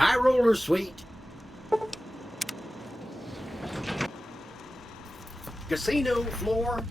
High roller suite. Casino floor.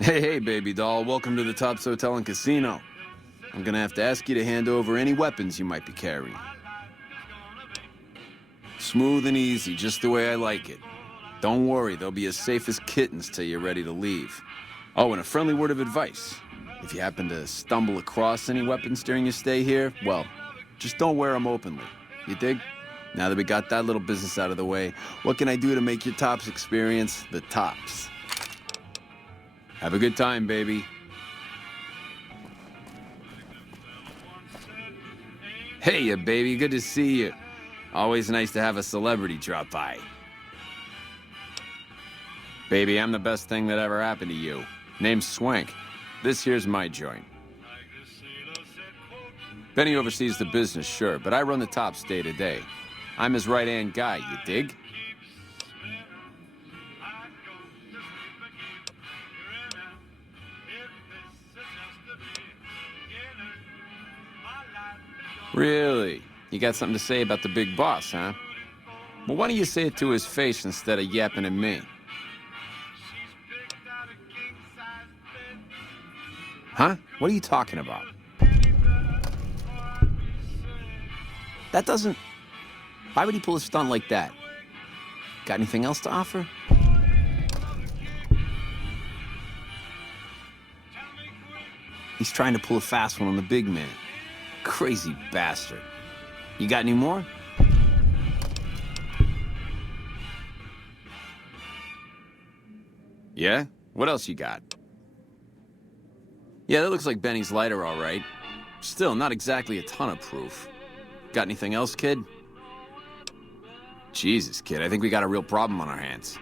Hey, baby doll. Welcome to the Tops Hotel and Casino. I'm gonna have to ask you to hand over any weapons you might be carrying. Smooth and easy, just the way I like it. Don't worry, they'll be as safe as kittens till you're ready to leave. Oh, and a friendly word of advice. If you happen to stumble across any weapons during your stay here, well, just don't wear them openly. You dig? Now that we got that little business out of the way, what can I do to make your Tops experience the tops? Have a good time, baby. Hey, ya baby, good to see you. Always nice to have a celebrity drop by. Baby, I'm the best thing that ever happened to you. Name's Swank. This here's my joint. Benny oversees the business, sure, but I run the Tops day to day. I'm his right-hand guy, you dig? Really? You got something to say about the big boss, huh? Well, why don't you say it to his face instead of yapping at me? Huh? What are you talking about? That doesn't... Why would he pull a stunt like that? Got anything else to offer? He's trying to pull a fast one on the big man. Crazy bastard. You got any more? Yeah? What else you got? Yeah, that looks like Benny's lighter, all right. Still, not exactly a ton of proof. Got anything else, kid? Jesus, kid, I think we got a real problem on our hands.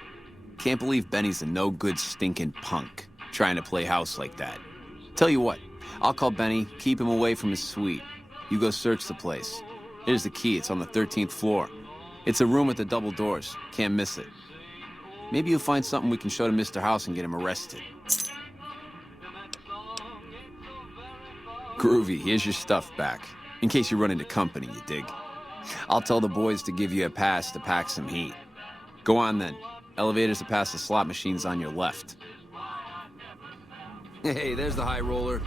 Can't believe Benny's a no-good stinking punk, trying to play house like that. Tell you what, I'll call Benny, keep him away from his suite. You go search the place. Here's the key, it's on the 13th floor. It's a room with the double doors, can't miss it. Maybe you'll find something we can show to Mr. House and get him arrested. Groovy, here's your stuff back. In case you run into company, you dig? I'll tell the boys to give you a pass to pack some heat. Go on then. Elevators to pass the slot machines on your left. Hey, there's the high roller.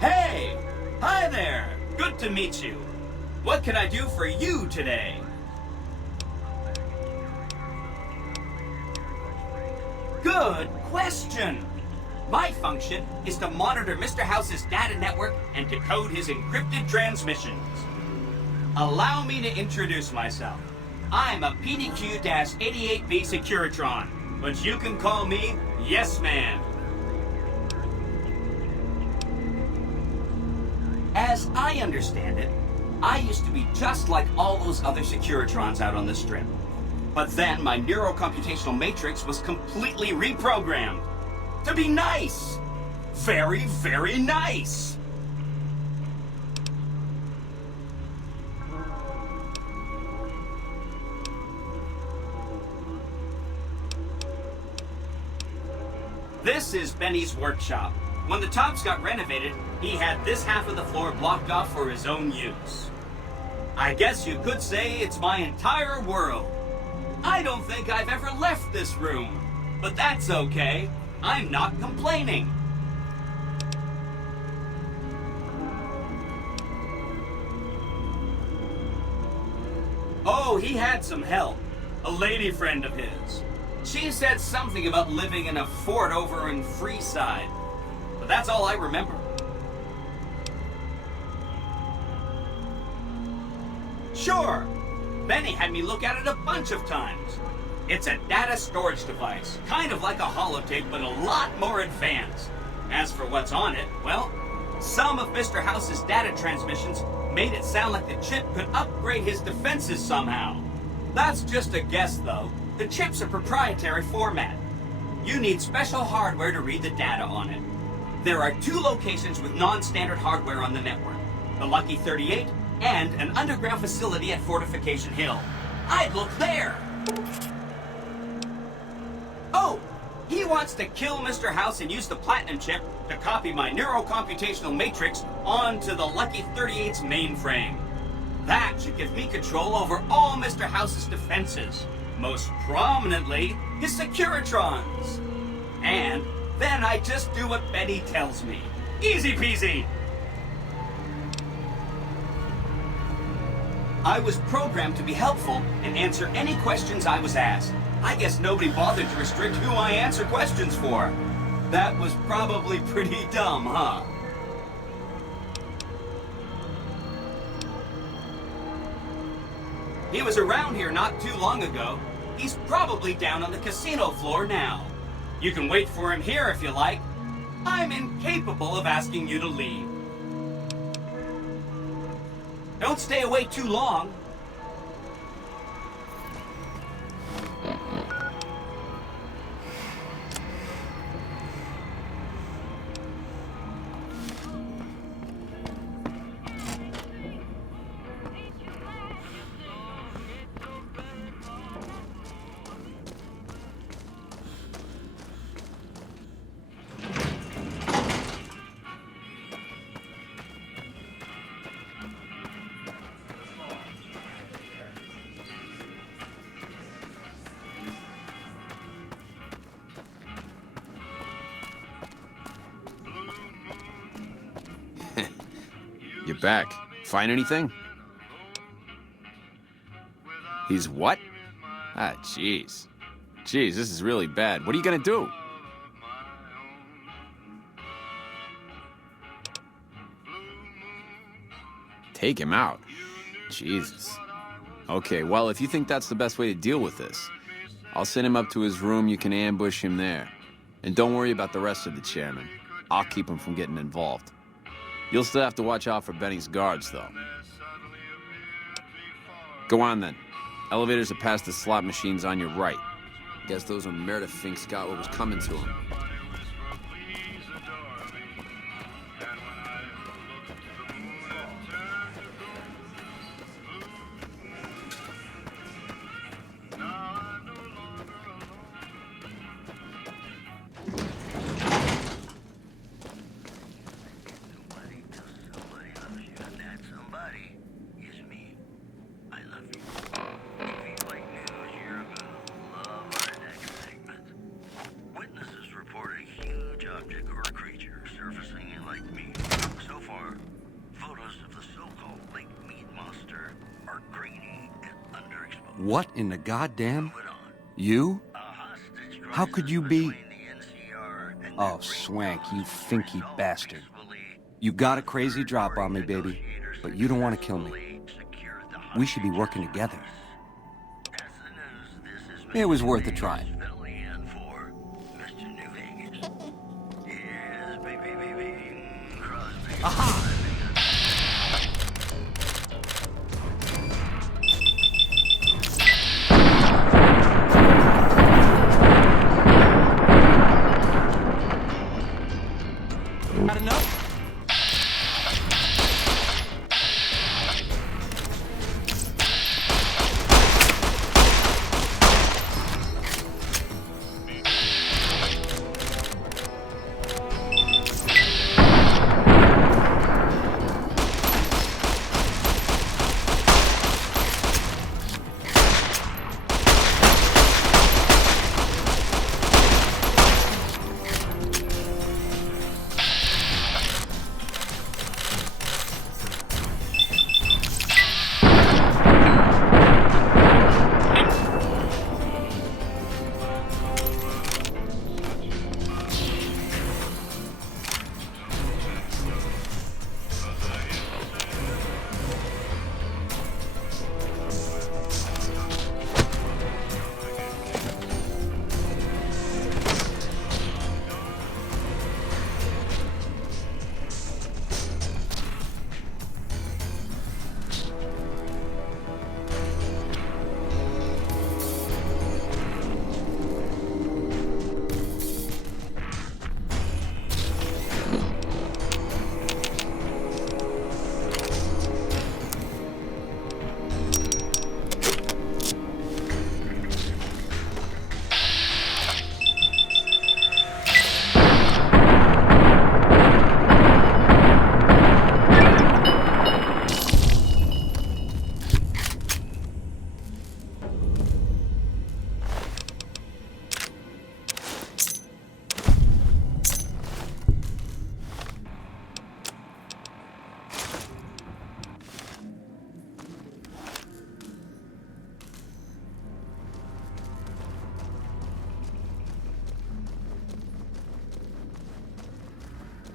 Hey! Hi there! Good to meet you. What can I do for you today? Good question! My function is to monitor Mr. House's data network and decode his encrypted transmissions. Allow me to introduce myself. I'm a PDQ-88B Securitron, but you can call me Yes Man. As I understand it, I used to be just like all those other Securitrons out on the strip. But then my neurocomputational matrix was completely reprogrammed to be nice. Very, very nice. This is Benny's workshop. When the tops got renovated, he had this half of the floor blocked off for his own use. I guess you could say it's my entire world. I don't think I've ever left this room, but that's okay. I'm not complaining. Oh, he had some help. A lady friend of his. She said something about living in a fort over in Freeside. But that's all I remember. Sure. Benny had me look at it a bunch of times. It's a data storage device, kind of like a holotape, but a lot more advanced. As for what's on it, well, some of Mr. House's data transmissions made it sound like the chip could upgrade his defenses somehow. That's just a guess, though. The chip's a proprietary format. You need special hardware to read the data on it. There are 2 locations with non-standard hardware on the network. The Lucky 38 and an underground facility at Fortification Hill. I'd look there! Oh! He wants to kill Mr. House and use the Platinum chip to copy my neurocomputational matrix onto the Lucky 38's mainframe. That should give me control over all Mr. House's defenses. Most prominently, his Securitrons. And then I just do what Benny tells me. Easy peasy! I was programmed to be helpful and answer any questions I was asked. I guess nobody bothered to restrict who I answer questions for. That was probably pretty dumb, huh? He was around here not too long ago. He's probably down on the casino floor now. You can wait for him here if you like. I'm incapable of asking you to leave. Don't stay away too long. get back. Find anything? He's what? Ah, jeez. Jeez, this is really bad. What are you gonna do? Take him out? Jesus. Okay, well, if you think that's the best way to deal with this, I'll send him up to his room. You can ambush him there. And don't worry about the rest of the chairman. I'll keep him from getting involved. You'll still have to watch out for Benny's guards, though. Go on, then. Elevators are past the slot machines on your right. Guess those when Meredith thinks got what was coming to him. What in the goddamn? You? How could you be? Oh, Swank, you finky bastard. You got a crazy drop on me, baby, but you don't want to kill me. We should be working together. It was worth a try. Aha! Not enough?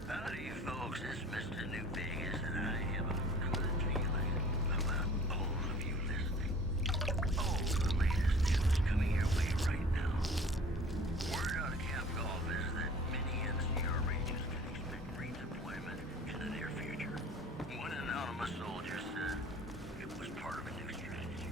Howdy, folks. It's Mr. New Vegas, and I have a good feeling about all of you listening. All the latest news coming your way right now. Word out of Camp Golf is that many NCR Rangers can expect redeployment in the near future. One anonymous soldier said it was part of a new strategy.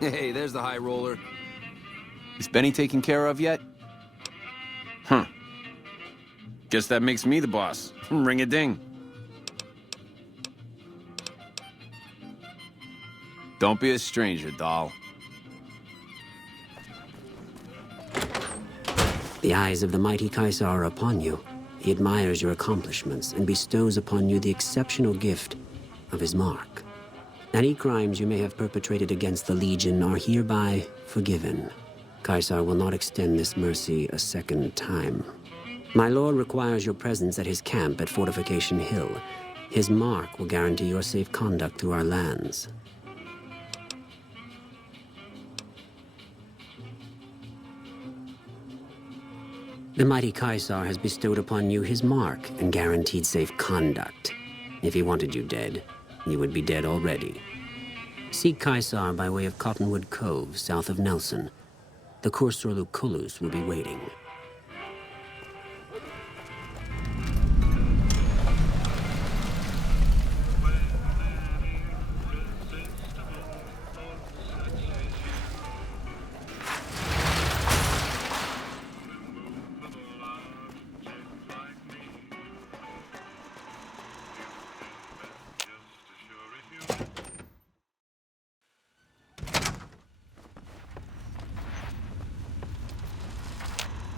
Hey, there's the high roller. Is Benny taken care of yet? Huh. Guess that makes me the boss. Ring-a-ding. Don't be a stranger, doll. The eyes of the mighty Caesar are upon you. He admires your accomplishments and bestows upon you the exceptional gift of his mark. Any crimes you may have perpetrated against the Legion are hereby forgiven. Caesar will not extend this mercy a second time. My lord requires your presence at his camp at Fortification Hill. His mark will guarantee your safe conduct through our lands. The mighty Caesar has bestowed upon you his mark and guaranteed safe conduct. If he wanted you dead, you would be dead already. Seek Caesar by way of Cottonwood Cove, south of Nelson. The Cursor Lucullus will be waiting.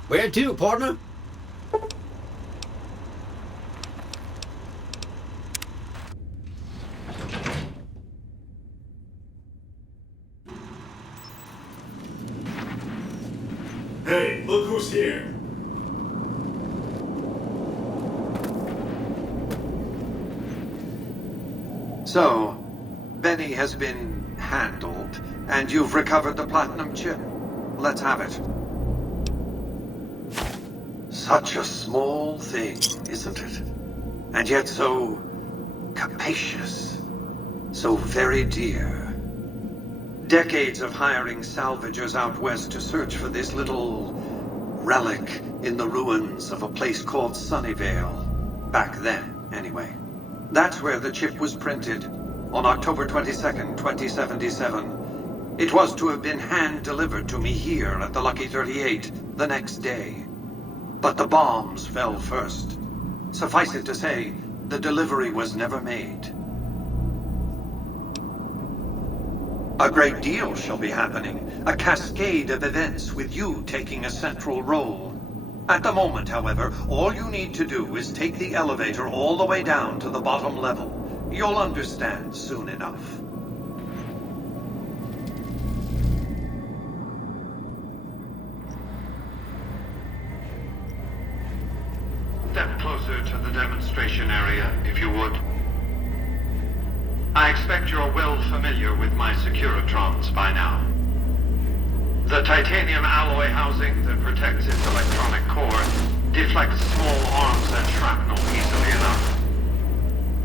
Where to, partner? Hey, look who's here. So, Benny has been handled, and you've recovered the platinum chip. Let's have it. Such a small thing, isn't it? And yet so capacious, so very dear. Decades of hiring salvagers out west to search for this little relic in the ruins of a place called Sunnyvale. Back then, anyway. That's where the chip was printed, on October 22nd, 2077. It was to have been hand-delivered to me here at the Lucky 38 the next day. But the bombs fell first. Suffice it to say, the delivery was never made. A great deal shall be happening, a cascade of events with you taking a central role. At the moment, however, all you need to do is take the elevator all the way down to the bottom level. You'll understand soon enough. Step closer to the demonstration area, if you would. I expect you're well familiar with my Securitrons by now. The titanium alloy housing that protects its electronic core deflects small arms and shrapnel easily enough.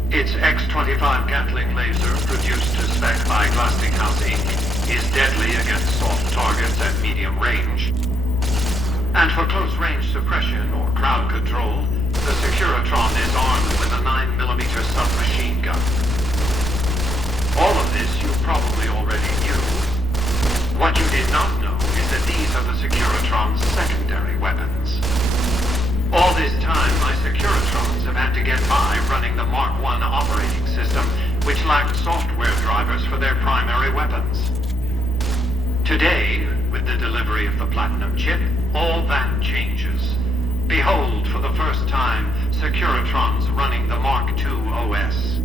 Its X-25 Gatling laser, produced to spec by Glastinghouse Inc., is deadly against soft targets at medium range. And for close-range suppression or crowd control, the Securitron is armed with a 9mm submachine gun. All of this you probably already knew. What you did not know is that these are the Securitron's secondary weapons. All this time, my Securitrons have had to get by running the Mark I operating system, which lacked software drivers for their primary weapons. Today, with the delivery of the Platinum chip, all that changes. Behold, for the first time, Securitrons running the Mark II OS.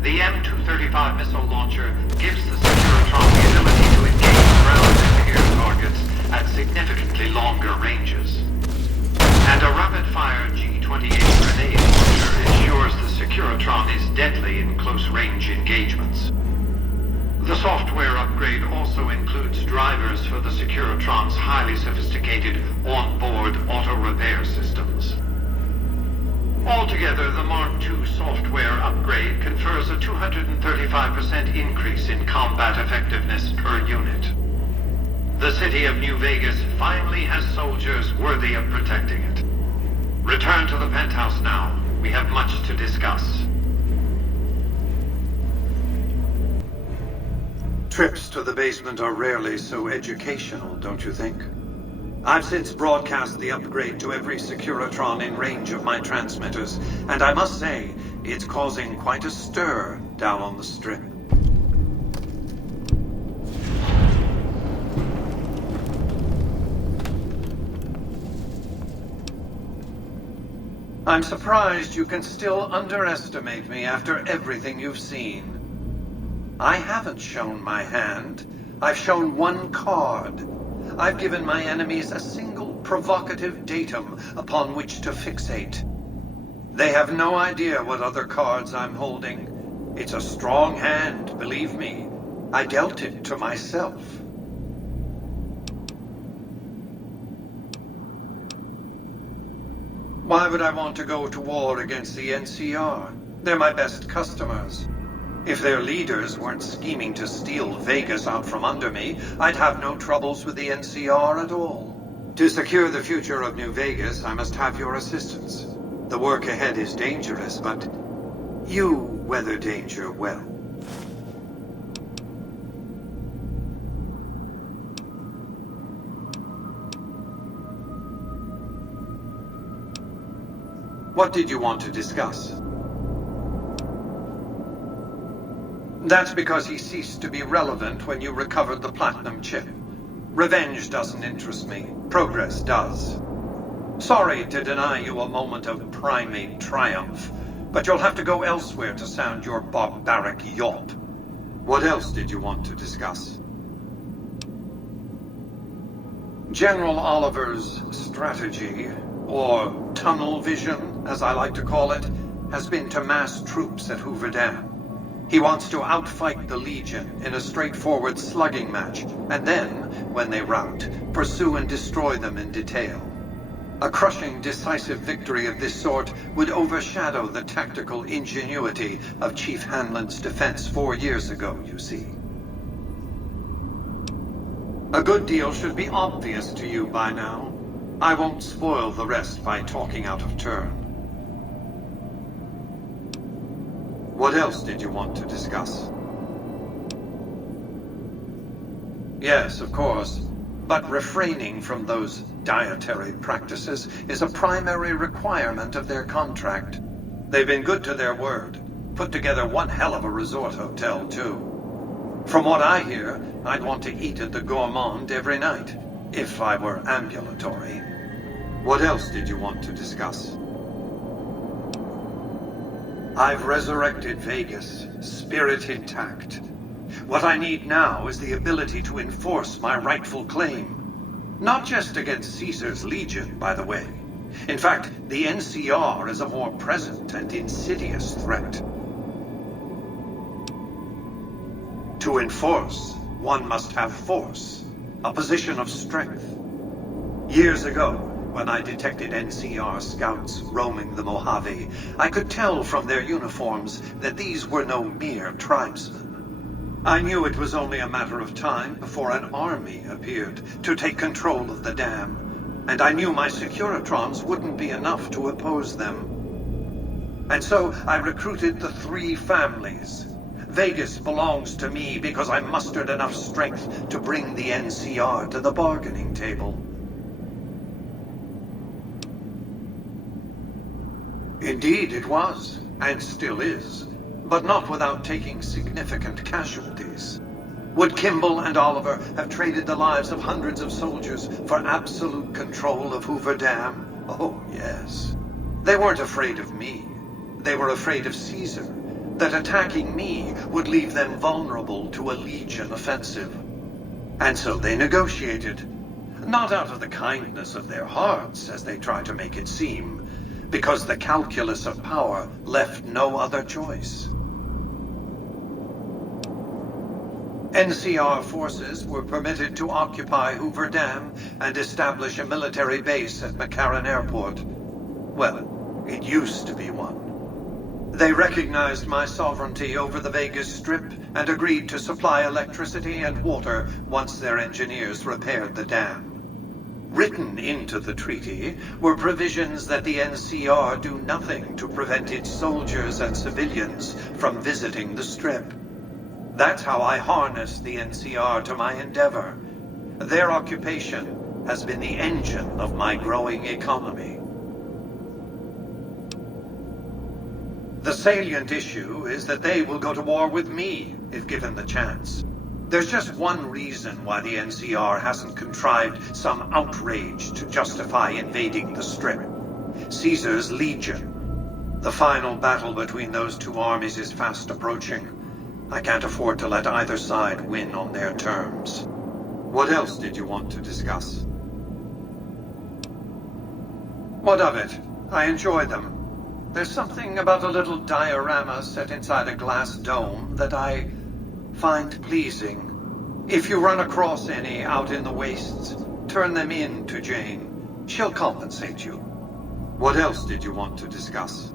The M235 missile launcher gives the Securitron the ability to engage ground and air targets at significantly longer ranges. And a rapid-fire G-28 grenade launcher ensures the Securitron is deadly in close-range engagements. The software upgrade also includes drivers for the Securitron's highly sophisticated on-board auto-repair systems. Altogether, the Mark II software upgrade confers a 235% increase in combat effectiveness per unit. The city of New Vegas finally has soldiers worthy of protecting it. Return to the penthouse now. We have much to discuss. Trips to the basement are rarely so educational, don't you think? I've since broadcast the upgrade to every Securitron in range of my transmitters, and I must say, it's causing quite a stir down on the Strip. I'm surprised you can still underestimate me after everything you've seen. I haven't shown my hand. I've shown one card. I've given my enemies a single provocative datum upon which to fixate. They have no idea what other cards I'm holding. It's a strong hand, believe me. I dealt it to myself. Why would I want to go to war against the NCR? They're my best customers. If their leaders weren't scheming to steal Vegas out from under me, I'd have no troubles with the NCR at all. To secure the future of New Vegas, I must have your assistance. The work ahead is dangerous, but you weather danger well. What did you want to discuss? That's because he ceased to be relevant when you recovered the platinum chip. Revenge doesn't interest me. Progress does. Sorry to deny you a moment of primate triumph, but you'll have to go elsewhere to sound your barbaric yawp. What else did you want to discuss? General Oliver's strategy, or tunnel vision, as I like to call it, has been to mass troops at Hoover Dam. He wants to outfight the Legion in a straightforward slugging match, and then, when they rout, pursue and destroy them in detail. A crushing, decisive victory of this sort would overshadow the tactical ingenuity of Chief Hanlon's defense 4 years ago, you see. A good deal should be obvious to you by now. I won't spoil the rest by talking out of turn. What else did you want to discuss? Yes, of course. But refraining from those dietary practices is a primary requirement of their contract. They've been good to their word. Put together one hell of a resort hotel, too. From what I hear, I'd want to eat at the Gourmand every night, if I were ambulatory. What else did you want to discuss? I've resurrected Vegas, spirit intact. What I need now is the ability to enforce my rightful claim. Not just against Caesar's Legion, by the way. In fact, the NCR is a more present and insidious threat. To enforce, one must have force, a position of strength. Years ago, when I detected NCR scouts roaming the Mojave, I could tell from their uniforms that these were no mere tribesmen. I knew it was only a matter of time before an army appeared to take control of the dam, and I knew my Securitrons wouldn't be enough to oppose them. And so I recruited the 3 families. Vegas belongs to me because I mustered enough strength to bring the NCR to the bargaining table. Indeed it was, and still is, but not without taking significant casualties. Would Kimball and Oliver have traded the lives of hundreds of soldiers for absolute control of Hoover Dam? Oh, yes. They weren't afraid of me. They were afraid of Caesar, that attacking me would leave them vulnerable to a Legion offensive. And so they negotiated, not out of the kindness of their hearts, as they try to make it seem, because the calculus of power left no other choice. NCR forces were permitted to occupy Hoover Dam and establish a military base at McCarran Airport. Well, it used to be one. They recognized my sovereignty over the Vegas Strip and agreed to supply electricity and water once their engineers repaired the dam. Written into the treaty were provisions that the NCR do nothing to prevent its soldiers and civilians from visiting the Strip. That's how I harness the NCR to my endeavor. Their occupation has been the engine of my growing economy. The salient issue is that they will go to war with me if given the chance. There's just one reason why the NCR hasn't contrived some outrage to justify invading the Strip. Caesar's Legion. The final battle between those two armies is fast approaching. I can't afford to let either side win on their terms. What else did you want to discuss? What of it? I enjoy them. There's something about a little diorama set inside a glass dome that I find pleasing. If you run across any out in the wastes, turn them in to Jane. She'll compensate you. What else did you want to discuss?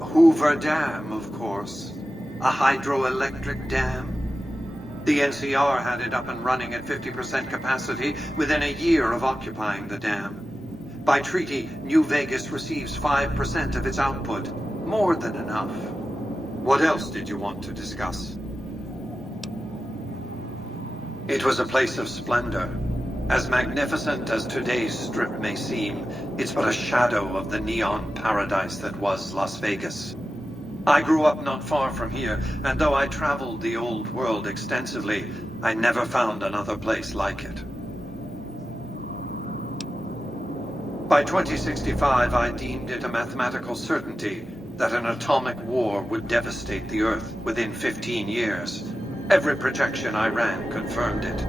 Hoover Dam, of course. A hydroelectric dam. The NCR had it up and running at 50% capacity within a year of occupying the dam. By treaty, New Vegas receives 5% of its output. More than enough. What else did you want to discuss? It was a place of splendor. As magnificent as today's strip may seem, it's but a shadow of the neon paradise that was Las Vegas. I grew up not far from here, and though I traveled the old world extensively, I never found another place like it. By 2065, I deemed it a mathematical certainty that an atomic war would devastate the Earth within 15 years. Every projection I ran confirmed it.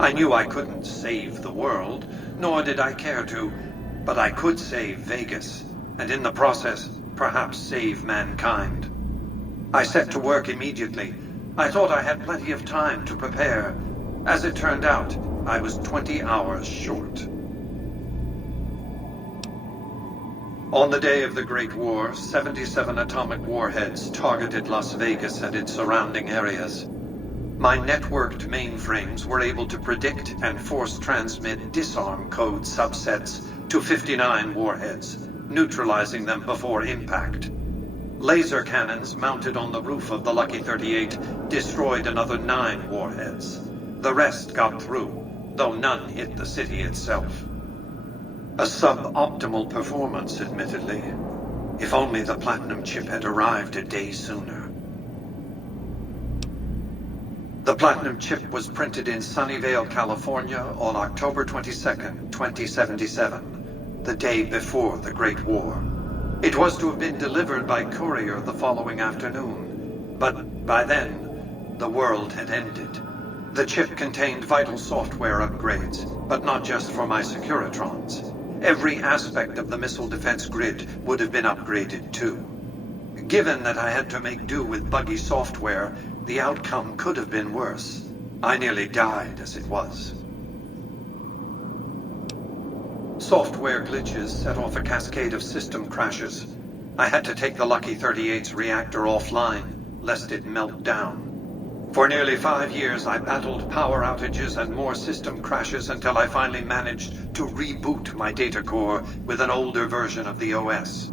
I knew I couldn't save the world, nor did I care to, but I could save Vegas, and in the process, perhaps save mankind. I set to work immediately. I thought I had plenty of time to prepare. As it turned out, I was 20 hours short. On the day of the Great War, 77 atomic warheads targeted Las Vegas and its surrounding areas. My networked mainframes were able to predict and force transmit disarm code subsets to 59 warheads, neutralizing them before impact. Laser cannons mounted on the roof of the Lucky 38 destroyed another 9 warheads. The rest got through, though none hit the city itself. A suboptimal performance, admittedly. If only the platinum chip had arrived a day sooner. The platinum chip was printed in Sunnyvale, California on October 22nd, 2077, the day before the Great War. It was to have been delivered by courier the following afternoon, but by then, the world had ended. The chip contained vital software upgrades, but not just for my Securitrons. Every aspect of the missile defense grid would have been upgraded too. Given that I had to make do with buggy software, the outcome could have been worse. I nearly died as it was. Software glitches set off a cascade of system crashes. I had to take the Lucky 38's reactor offline, lest it melt down. For nearly 5 years, I battled power outages and more system crashes until I finally managed to reboot my data core with an older version of the OS.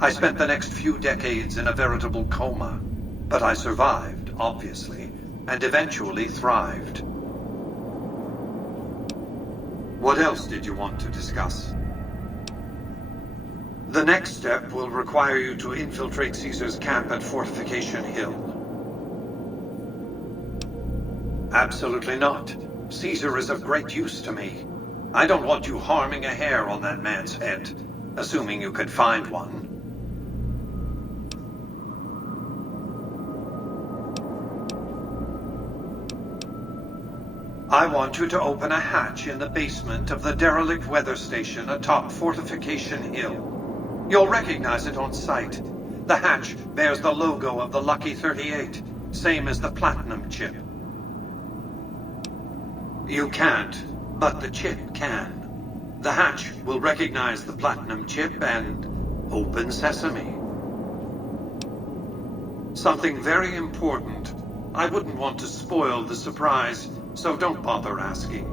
I spent the next few decades in a veritable coma, but I survived, obviously, and eventually thrived. What else did you want to discuss? The next step will require you to infiltrate Caesar's camp at Fortification Hill. Absolutely not. Caesar is of great use to me. I don't want you harming a hair on that man's head, assuming you could find one. I want you to open a hatch in the basement of the derelict weather station atop Fortification Hill. You'll recognize it on sight. The hatch bears the logo of the Lucky 38, same as the platinum chip. You can't, but the chip can. The hatch will recognize the platinum chip and open sesame. Something very important. I wouldn't want to spoil the surprise, so don't bother asking.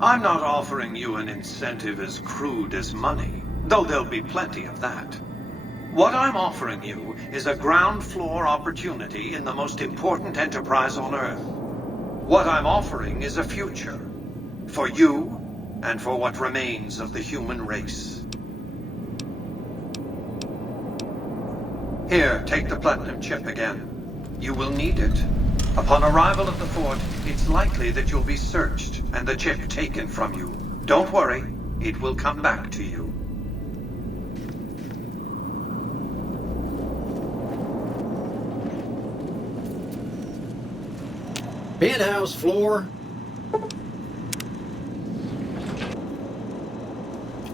I'm not offering you an incentive as crude as money, though there'll be plenty of that. What I'm offering you is a ground floor opportunity in the most important enterprise on Earth. What I'm offering is a future. For you, and for what remains of the human race. Here, take the platinum chip again. You will need it. Upon arrival at the fort, it's likely that you'll be searched and the chip taken from you. Don't worry, it will come back to you. Penthouse floor.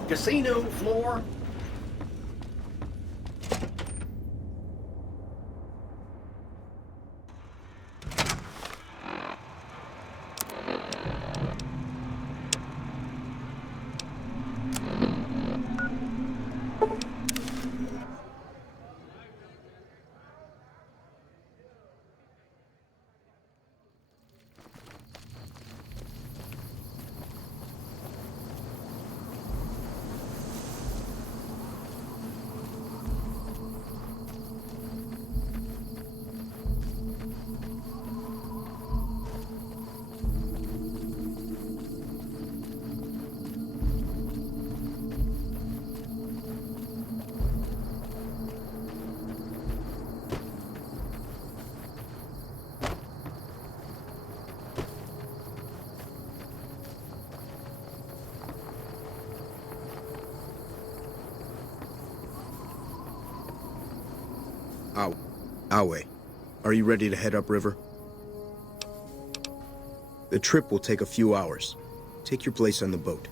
Casino floor. Awe, are you ready to head upriver? The trip will take a few hours. Take your place on the boat.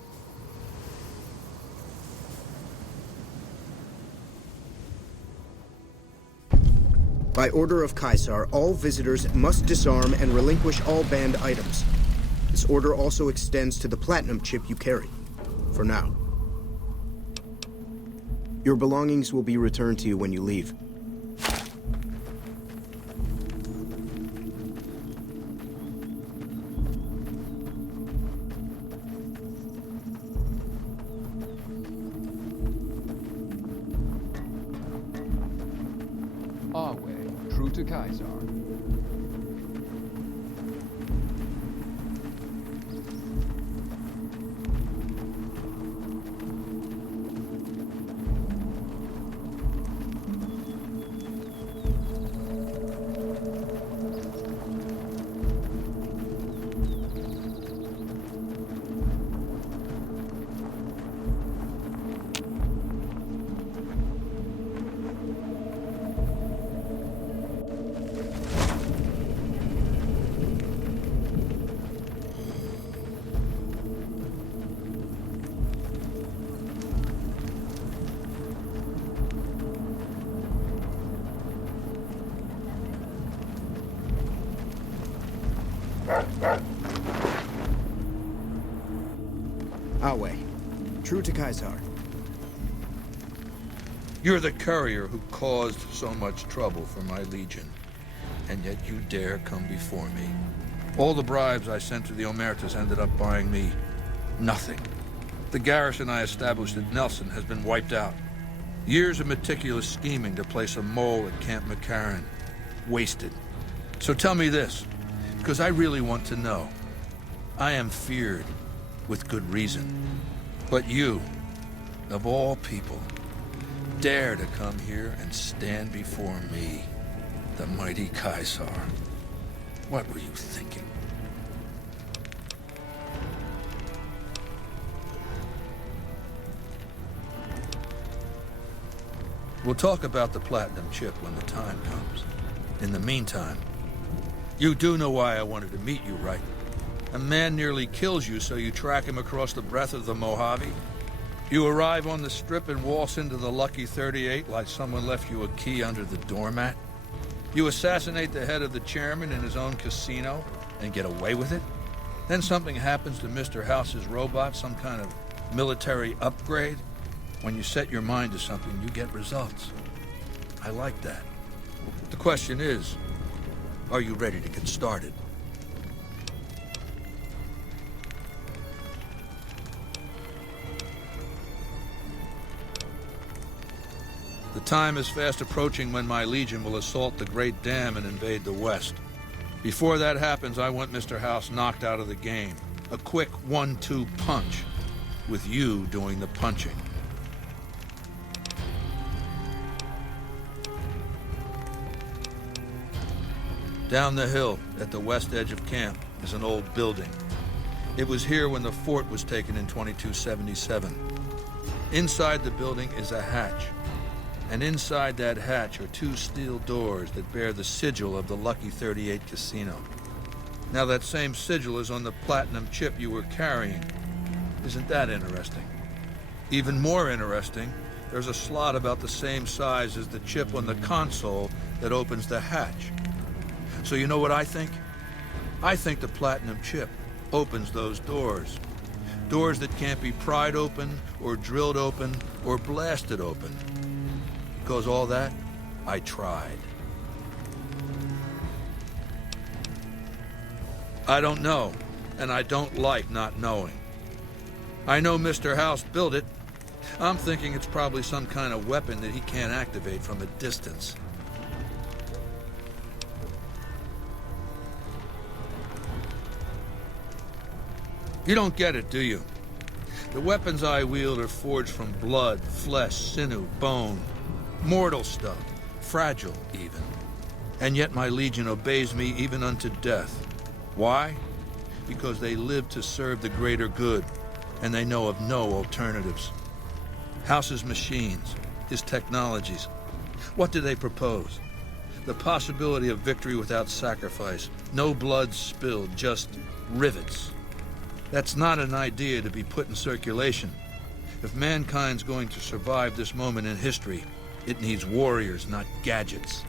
By order of Caesar, all visitors must disarm and relinquish all banned items. This order also extends to the platinum chip you carry, for now. Your belongings will be returned to you when you leave. Our way, true to Caesar. Awe, true to Caesar. You're the courier who caused so much trouble for my legion, and yet you dare come before me. All the bribes I sent to the Omertas ended up buying me nothing. The garrison I established at Nelson has been wiped out. Years of meticulous scheming to place a mole at Camp McCarran. Wasted. So tell me this, because I really want to know. I am feared, with good reason. But you, of all people, dare to come here and stand before me, the mighty Caesar. What were you thinking? We'll talk about the platinum chip when the time comes. In the meantime, you do know why I wanted to meet you, right? A man nearly kills you, so you track him across the breadth of the Mojave. You arrive on the strip and waltz into the Lucky 38 like someone left you a key under the doormat. You assassinate the head of the chairman in his own casino and get away with it. Then something happens to Mr. House's robot, some kind of military upgrade. When you set your mind to something, you get results. I like that. The question is, are you ready to get started? The time is fast approaching when my legion will assault the Great Dam and invade the West. Before that happens, I want Mr. House knocked out of the game. A quick 1-2 punch, with you doing the punching. Down the hill, at the west edge of camp, is an old building. It was here when the fort was taken in 2277. Inside the building is a hatch. And inside that hatch are 2 steel doors that bear the sigil of the Lucky 38 casino. Now that same sigil is on the platinum chip you were carrying. Isn't that interesting? Even more interesting, there's a slot about the same size as the chip on the console that opens the hatch. So you know what I think? I think the platinum chip opens those doors. Doors that can't be pried open, or drilled open, or blasted open. Because all that, I tried. I don't know, and I don't like not knowing. I know Mr. House built it. I'm thinking it's probably some kind of weapon that he can't activate from a distance. You don't get it, do you? The weapons I wield are forged from blood, flesh, sinew, bone. Mortal stuff. Fragile, even. And yet my legion obeys me even unto death. Why? Because they live to serve the greater good, and they know of no alternatives. House's machines, his technologies. What do they propose? The possibility of victory without sacrifice. No blood spilled, just rivets. That's not an idea to be put in circulation. If mankind's going to survive this moment in history, it needs warriors, not gadgets.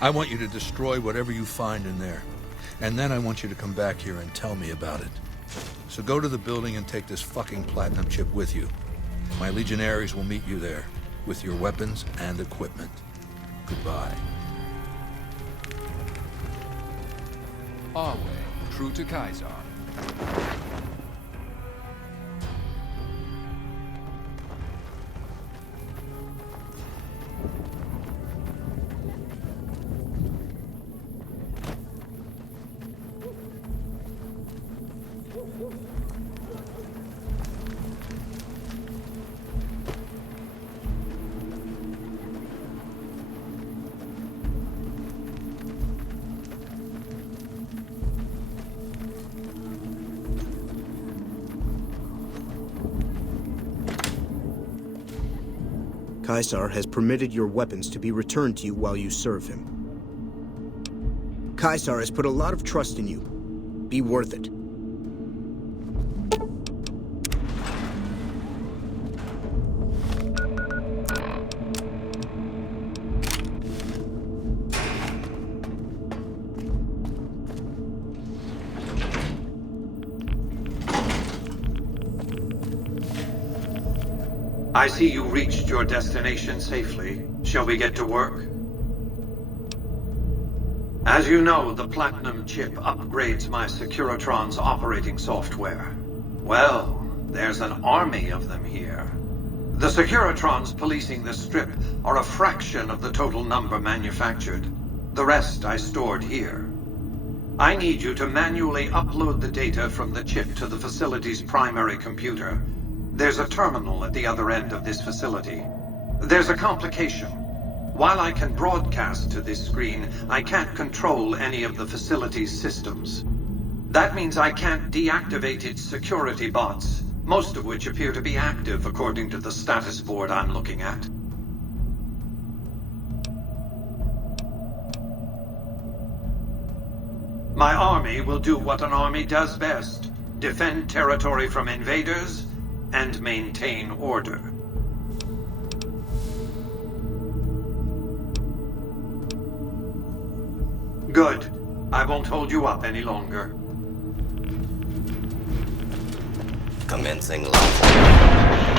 I want you to destroy whatever you find in there. And then I want you to come back here and tell me about it. So go to the building and take this fucking platinum chip with you. My legionaries will meet you there, with your weapons and equipment. Goodbye. Our way, true to Kaiser. Caesar has permitted your weapons to be returned to you while you serve him. Caesar has put a lot of trust in you. Be worth it. I see you reached your destination safely. Shall we get to work? As you know, the Platinum chip upgrades my Securitron's operating software. Well, there's an army of them here. The Securitrons policing the Strip are a fraction of the total number manufactured. The rest I stored here. I need you to manually upload the data from the chip to the facility's primary computer. There's a terminal at the other end of this facility. There's a complication. While I can broadcast to this screen, I can't control any of the facility's systems. That means I can't deactivate its security bots, most of which appear to be active according to the status board I'm looking at. My army will do what an army does best: defend territory from invaders and maintain order. Good. I won't hold you up any longer. Commencing launch.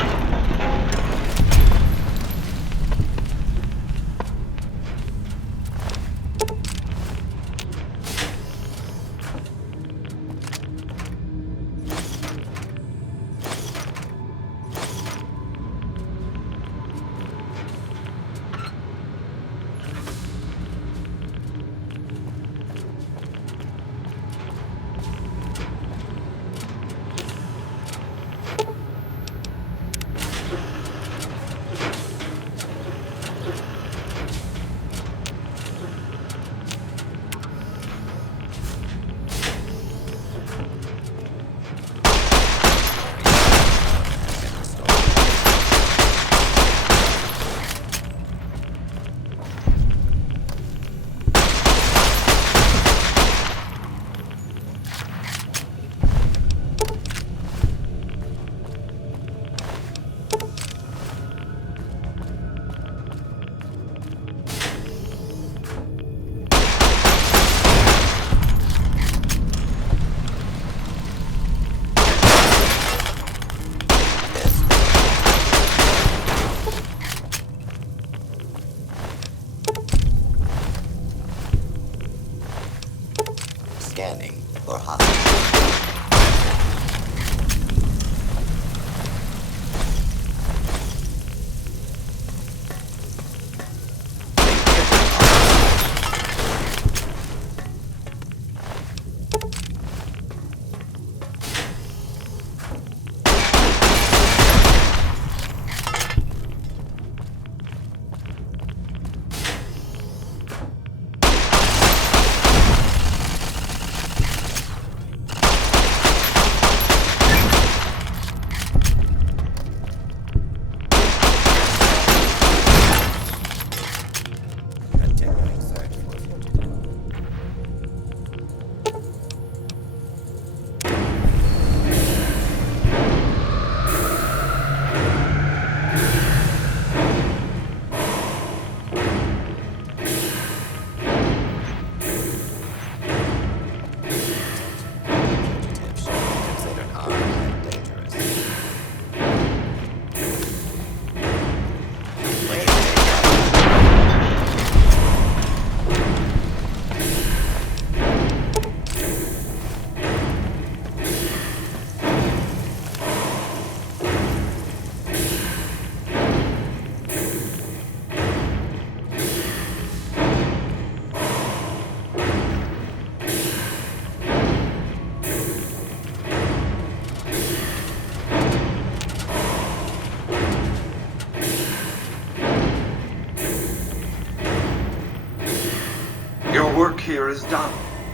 here is done.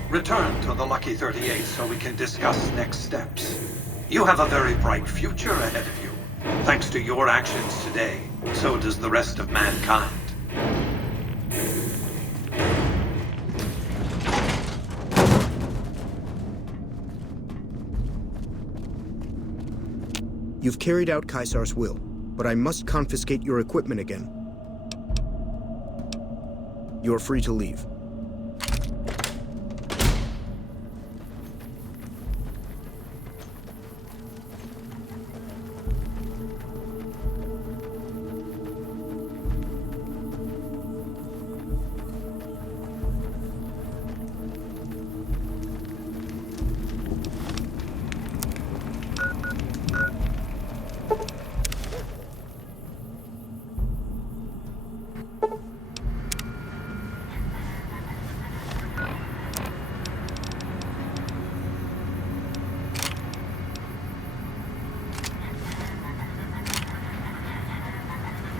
Return to the Lucky 38 so we can discuss next steps. You have a very bright future ahead of you. Thanks to your actions today, so does the rest of mankind. You've carried out Caesar's will, but I must confiscate your equipment again. You're free to leave.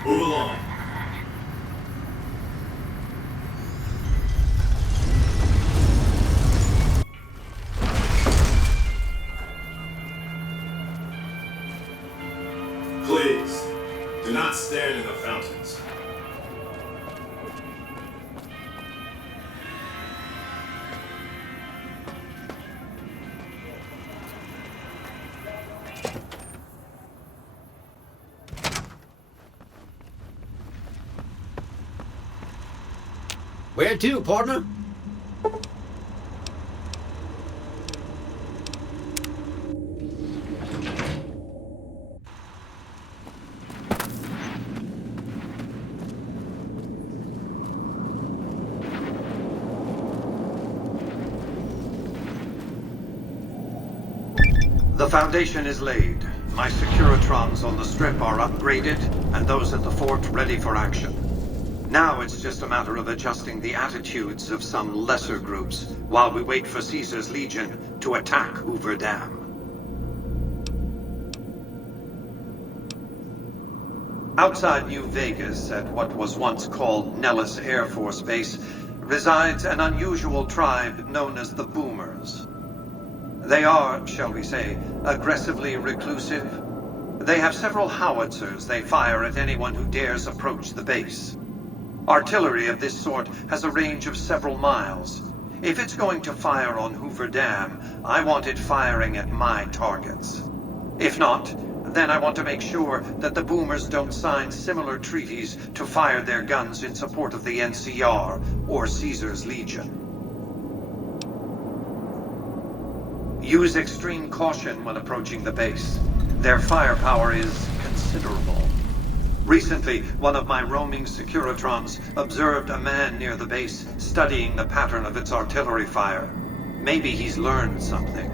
Move along. Please, do not stand in the fountains. Where to, partner? The foundation is laid. My Securitrons on the strip are upgraded, and those at the fort ready for action. Now it's just a matter of adjusting the attitudes of some lesser groups while we wait for Caesar's Legion to attack Hoover Dam. Outside New Vegas, at what was once called Nellis Air Force Base, resides an unusual tribe known as the Boomers. They are, shall we say, aggressively reclusive. They have several howitzers they fire at anyone who dares approach the base. Artillery of this sort has a range of several miles. If it's going to fire on Hoover Dam, I want it firing at my targets. If not, then I want to make sure that the Boomers don't sign similar treaties to fire their guns in support of the NCR or Caesar's Legion. Use extreme caution when approaching the base. Their firepower is considerable. Recently, one of my roaming Securitrons observed a man near the base studying the pattern of its artillery fire. Maybe he's learned something.